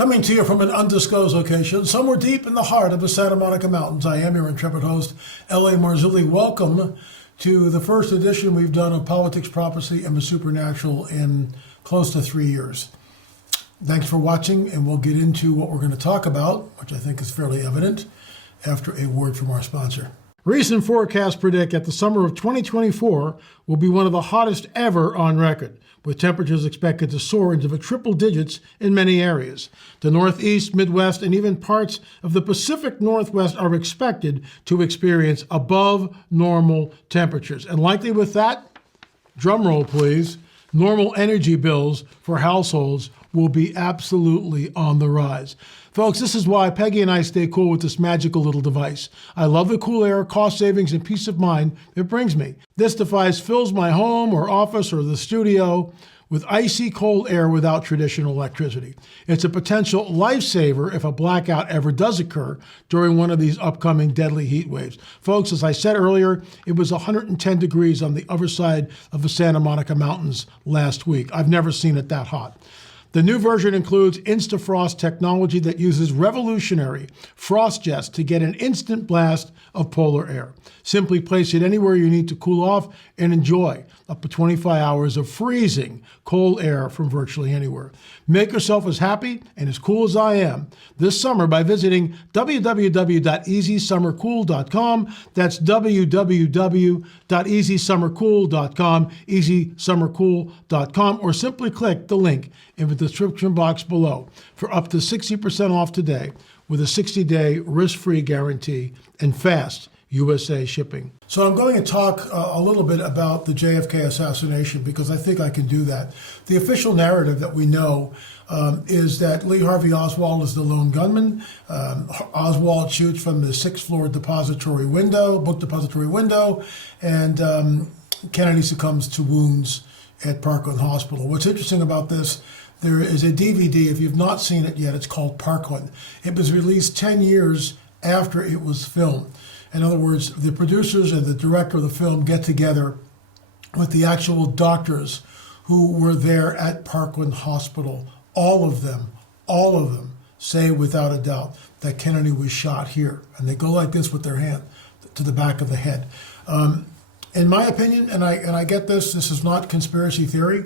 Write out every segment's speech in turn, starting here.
Coming to you from an undisclosed location, somewhere deep in the heart of the Santa Monica Mountains, I am your intrepid host, L.A. Marzulli. Welcome to the first edition we've done of Politics, Prophecy, and the Supernatural in close to 3 years. Thanks for watching, and we'll get into what we're going to talk about, which I think is fairly evident, after a word from our sponsor. Recent forecasts predict that the summer of 2024 will be one of the hottest ever on record, with temperatures expected to soar into the triple digits in many areas. The Northeast, Midwest, and even parts of the Pacific Northwest are expected to experience above normal temperatures. And likely with that, drum roll please, normal energy bills for households will be absolutely on the rise. Folks, this is why Peggy and I stay cool with this magical little device. I love the cool air, cost savings, and peace of mind it brings me. This device fills my home or office or the studio with icy cold air without traditional electricity. It's a potential lifesaver if a blackout ever does occur during one of these upcoming deadly heat waves. Folks, as I said earlier, it was 110 degrees on the other side of the Santa Monica Mountains last week. I've never seen it that hot. The new version includes InstaFrost technology that uses revolutionary frost jets to get an instant blast of polar air. Simply place it anywhere you need to cool off and enjoy up to 25 hours of freezing cold air from virtually anywhere. Make yourself as happy and as cool as I am this summer by visiting www.easysummercool.com. That's www.easysummercool.com, easysummercool.com, or simply click the link in the description box below for up to 60% off today with a 60-day risk-free guarantee and fast USA shipping. So I'm going to talk a little bit about the JFK assassination because I think I can do that. The official narrative that we know is that Lee Harvey Oswald is the lone gunman. Oswald shoots from the 6th floor book depository window, and Kennedy succumbs to wounds at Parkland Hospital. What's interesting about this, there is a DVD, if you've not seen it yet, it's called Parkland. It was released 10 years after it was filmed. In other words, the producers and the director of the film get together with the actual doctors who were there at Parkland Hospital. All of them say without a doubt that Kennedy was shot here. And they go like this with their hand to the back of the head. In my opinion, and I get this is not conspiracy theory.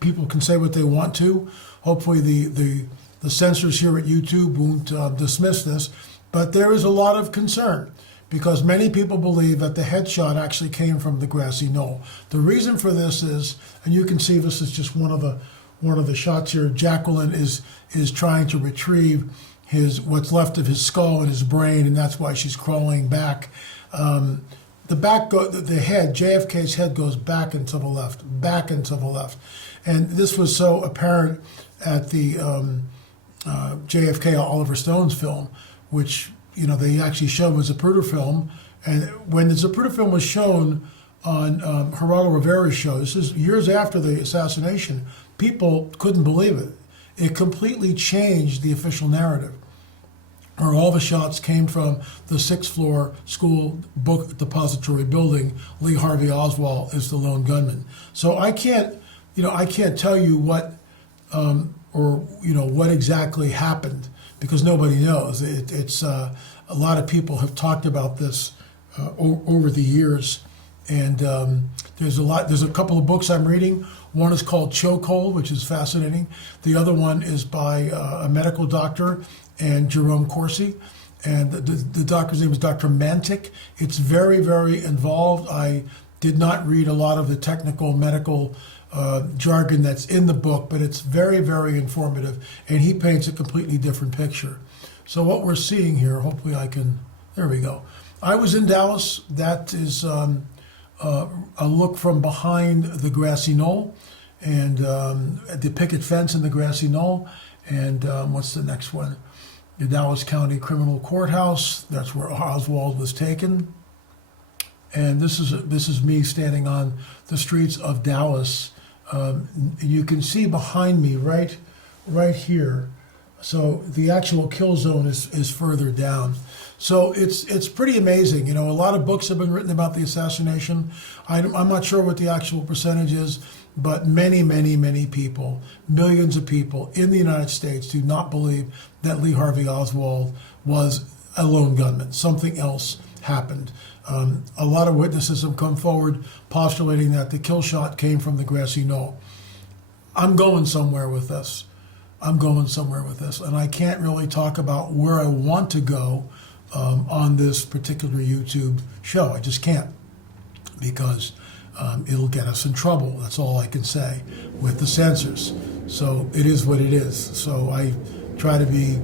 People can say what they want to. Hopefully the censors here at YouTube won't dismiss this. But there is a lot of concern because many people believe that the headshot actually came from the grassy knoll. The reason for this is, and you can see this is just one of the shots here. Jacqueline is trying to retrieve what's left of his skull and his brain, and that's why she's crawling back. The head, JFK's head goes back and to the left, and this was so apparent at the JFK Oliver Stone's film, which they actually showed was a Zapruder film. And when the Zapruder film was shown on Geraldo Rivera's show, this is years after the assassination, people couldn't believe it. It completely changed the official narrative, where all the shots came from the 6th floor school book depository building. Lee Harvey Oswald is the lone gunman. So I can't tell you what what exactly happened, because nobody knows. It's a lot of people have talked about this over the years, and there's a couple of books I'm reading. One is called Chokehold, which is fascinating. The other one is by a medical doctor and Jerome Corsi, and the doctor's name is Dr. Mantic. It's very, very involved. I did not read a lot of the technical medical jargon that's in the book, but it's very, very informative, and he paints a completely different picture. So what we're seeing here, hopefully there we go. I was in Dallas. That is a look from behind the grassy knoll, and the picket fence in the grassy knoll, and what's the next one? The Dallas County Criminal Courthouse. That's where Oswald was taken. And this is me standing on the streets of Dallas. You can see behind me right here. So the actual kill zone is further down. So it's pretty amazing. A lot of books have been written about the assassination. I'm not sure what the actual percentage is, but many, many, many people, millions of people in the United States do not believe that Lee Harvey Oswald was a lone gunman. Something else happened. A lot of witnesses have come forward postulating that the kill shot came from the grassy knoll. I'm going somewhere with this. And I can't really talk about where I want to go on this particular YouTube show. I just can't, because it'll get us in trouble. That's all I can say with the censors. So it is what it is. So I try to be,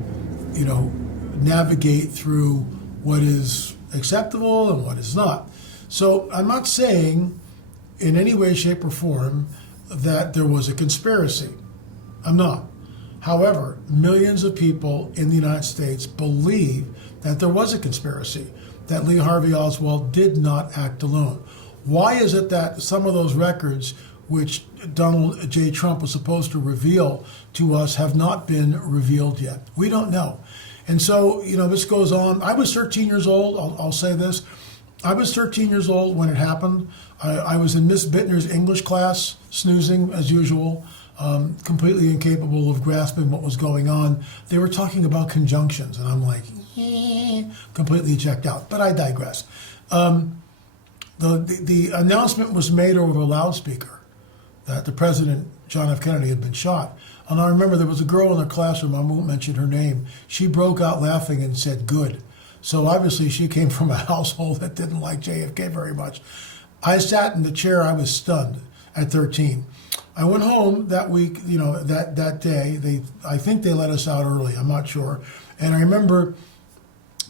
navigate through what is acceptable and what is not. So I'm not saying in any way, shape, or form that there was a conspiracy. I'm not. However, millions of people in the United States believe that there was a conspiracy, that Lee Harvey Oswald did not act alone. Why is it that some of those records, which Donald J. Trump was supposed to reveal to us, have not been revealed yet? We don't know. And so, this goes on. I was 13 years old. I'll say this. I was 13 years old when it happened. I was in Miss Bittner's English class, snoozing as usual, completely incapable of grasping what was going on. They were talking about conjunctions, and I'm like, completely checked out. But I digress. The announcement was made over a loudspeaker that the president, John F. Kennedy, had been shot. And I remember there was a girl in the classroom, I won't mention her name, she broke out laughing and said, "Good." So obviously she came from a household that didn't like JFK very much. I sat in the chair, I was stunned at 13. I went home that week, that day. I think they let us out early, I'm not sure. And I remember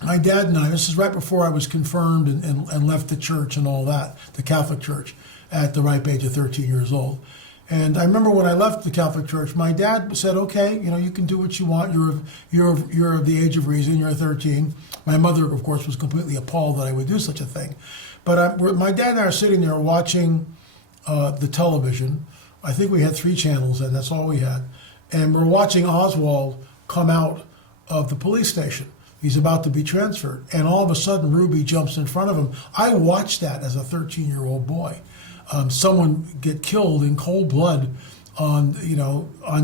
my dad and I, this is right before I was confirmed and left the church and all that, the Catholic Church, at the ripe age of 13 years old. And I remember when I left the Catholic Church, my dad said, "Okay, you can do what you want. You're of the age of reason. You're 13." My mother, of course, was completely appalled that I would do such a thing. But my dad and I are sitting there watching the television. I think we had 3 channels, and that's all we had. And we're watching Oswald come out of the police station. He's about to be transferred, and all of a sudden, Ruby jumps in front of him. I watched that as a 13-year-old boy. Someone get killed in cold blood on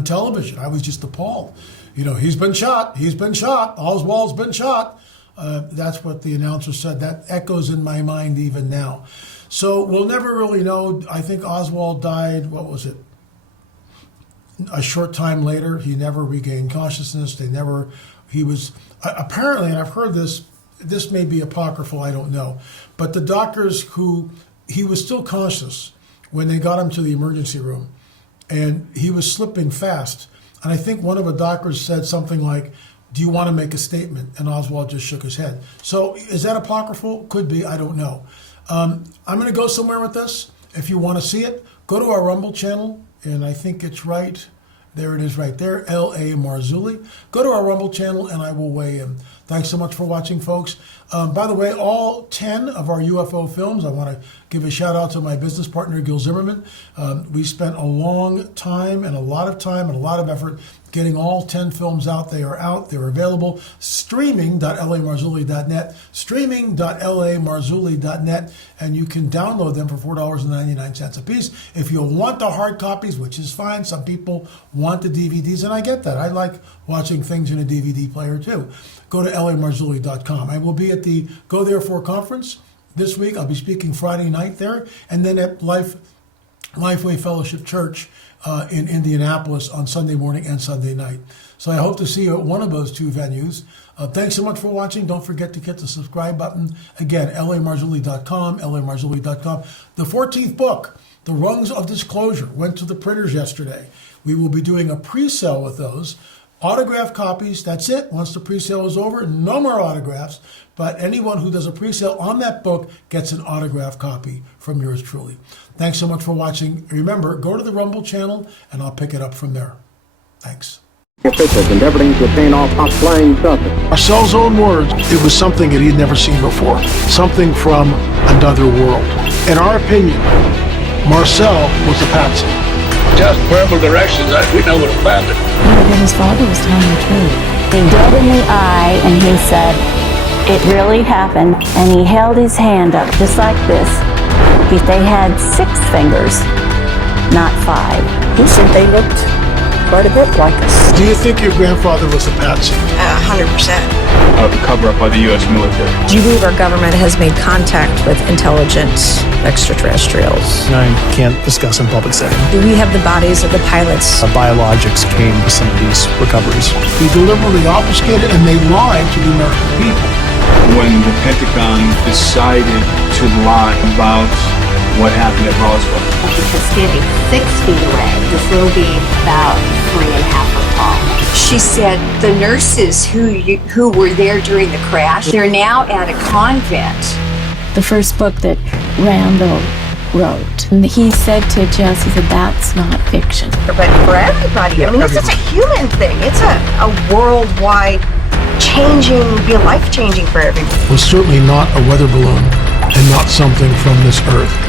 television. I was just appalled. He's been shot. Oswald's been shot. That's what the announcer said. That echoes in my mind even now. So we'll never really know. I think Oswald died, a short time later. He never regained consciousness. He was, apparently, and I've heard this may be apocryphal, I don't know, but the doctors he was still conscious when they got him to the emergency room, and he was slipping fast. And I think one of the doctors said something like, "Do you want to make a statement?" And Oswald just shook his head. So is that apocryphal? Could be, I don't know. I'm going to go somewhere with this. If you want to see it, go to our Rumble channel, and I think it's right. There it is right there, L.A. Marzulli. Go to our Rumble channel, and I will weigh in. Thanks so much for watching, folks. By the way, all 10 of our UFO films, I want to give a shout out to my business partner, Gil Zimmerman. We spent a long time and a lot of effort getting all 10 films out. They are out. They're available. Streaming.lamarzulli.net. Streaming.lamarzulli.net. And you can download them for $4.99 a piece. If you want the hard copies, which is fine, some people want the DVDs, and I get that. I like watching things in a DVD player too. Go to lamarzulli.com. I will be at the Go Therefore conference this week. I'll be speaking Friday night there, and then at Lifeway Fellowship Church in Indianapolis on Sunday morning and Sunday night. So I hope to see you at one of those 2 venues. Thanks so much for watching. Don't forget to hit the subscribe button. Again, lamarzulli.com, lamarzulli.com. The 14th book, The Rungs of Disclosure, went to the printers yesterday. We will be doing a pre-sale with those. Autograph copies, that's it. Once the pre-sale is over, no more autographs. But anyone who does a pre-sale on that book gets an autograph copy from yours truly. Thanks so much for watching. Remember, go to the Rumble channel, and I'll pick it up from there. Thanks. Officials endeavoring to obtain all top flying saucers. Marcel's own words, it was something that he'd never seen before. Something from another world. In our opinion, Marcel was a patsy. Just verbal directions, we know what about it. That his father was telling the truth. He dug in the eye and he said, "It really happened." And he held his hand up just like this. They had 6 fingers. not 5. He said they looked quite a bit like us. Do you think your grandfather was a patsy? 100%. The cover-up by the U.S. military. Do you believe our government has made contact with intelligent extraterrestrials? I can't discuss in public setting. Do we have the bodies of the pilots? Biologics came to some of these recoveries. He deliberately obfuscated and they lied to the American people. When the Pentagon decided to lie about what happened at Roswell. Because standing 6 feet away, this little being about 3.5 foot tall. She said the nurses who were there during the crash, they're now at a convent. The first book that Randall wrote, and he said to Jess, he said, that's not fiction. But for everybody, I mean, this is a human thing. It's a worldwide changing, be life-changing for everyone. Was certainly not a weather balloon and not something from this earth.